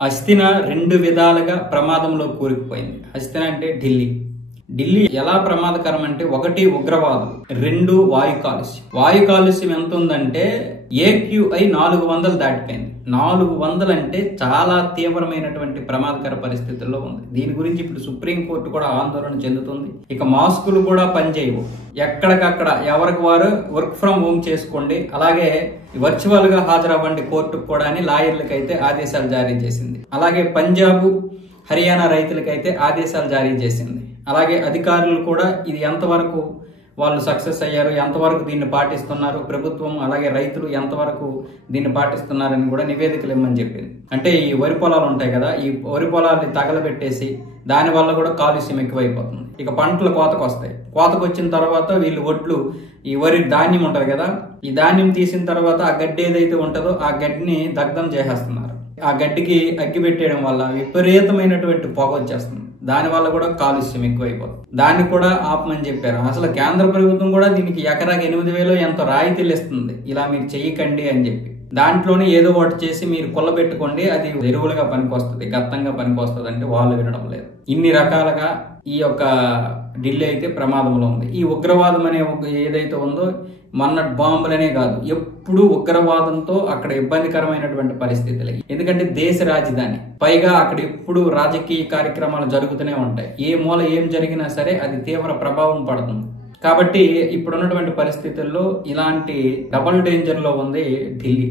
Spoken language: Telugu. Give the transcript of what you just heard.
హస్తిన రెండు విధాలుగా ప్రమాదంలో కూరుకుపోయింది. హస్తిన అంటే ఢిల్లీ. ఢిల్లీ ఎలా ప్రమాదకరం అంటే, ఒకటి ఉగ్రవాదం, రెండు వాయు కాలుష్యం. వాయు కాలుష్యం ఎంత ఉందంటే AQI 400 దాటిపోయింది. 400 అంటే చాలా తీవ్రమైనటువంటి ప్రమాదకర పరిస్థితుల్లో ఉంది. దీని గురించి ఇప్పుడు సుప్రీంకోర్టు కూడా ఆందోళన చెందుతుంది. ఇక మాస్కులు కూడా పనిచేయవు. ఎక్కడికక్కడ ఎవరికి వారు వర్క్ ఫ్రం హోమ్ చేసుకోండి, అలాగే వర్చువల్ గా హాజరవ్వండి కోర్టుకు కూడా అని లాయర్లకైతే ఆదేశాలు జారీ చేసింది. అలాగే పంజాబ్, హర్యానా రైతులకైతే ఆదేశాలు జారీ చేసింది. అలాగే అధికారులు కూడా ఇది ఎంతవరకు వాళ్ళు సక్సెస్ అయ్యారు, ఎంతవరకు దీన్ని పాటిస్తున్నారు, ప్రభుత్వం అలాగే రైతులు ఎంతవరకు దీన్ని పాటిస్తున్నారని కూడా నివేదికలు ఇవ్వమని చెప్పింది. అంటే ఈ వరి పొలాలు ఉంటాయి కదా, ఈ వరి పొలాల్ని తగలబెట్టేసి దాని వల్ల కూడా కాలుష్యం ఎక్కువైపోతుంది. ఇక పంటలు కోతకు వస్తాయి. కోతకు వచ్చిన తర్వాత వీళ్ళు ఒడ్లు, ఈ వరి ధాన్యం ఉంటది కదా, ఈ ధాన్యం తీసిన తర్వాత ఆ గడ్డి ఏదైతే ఉంటుందో ఆ గడ్డిని దగ్ధం చేసేస్తున్నారు. ఆ గడ్డికి అగ్గి పెట్టేయడం వల్ల విపరీతమైనటువంటి పొగ వచ్చేస్తుంది. దాని వల్ల కూడా కాలుష్యం ఎక్కువైపోతుంది. దాన్ని కూడా ఆపమని చెప్పారు. అసలు కేంద్ర ప్రభుత్వం కూడా దీనికి ఎకరాకి 8,000 ఎంతో రాయితీలు ఇస్తుంది, ఇలా మీరు చెయ్యకండి అని చెప్పి. దాంట్లోనే ఏదో ఒకటి చేసి మీరు కొల్లబెట్టుకోండి, అది ఎరువులుగా పనికొస్తుంది, గత్తంగా పనికొస్తుంది అంటే వాళ్ళు వినడం లేదు. ఇన్ని రకాలుగా ఈ యొక్క ఢిల్లీ అయితే ప్రమాదంలో ఉంది. ఈ ఉగ్రవాదం అనే ఏదైతే ఉందో, మొన్న బాంబులనే కాదు, ఎప్పుడు ఉగ్రవాదంతో అక్కడ ఇబ్బందికరమైనటువంటి పరిస్థితులు. ఎందుకంటే దేశ రాజధాని, పైగా అక్కడ ఎప్పుడు రాజకీయ కార్యక్రమాలు జరుగుతూనే ఉంటాయి. ఏ మూల ఏం జరిగినా సరే అది తీవ్ర ప్రభావం పడుతుంది. కాబట్టి ఇప్పుడున్నటువంటి పరిస్థితుల్లో ఇలాంటి డబుల్ డేంజర్ లో ఉంది ఢిల్లీ.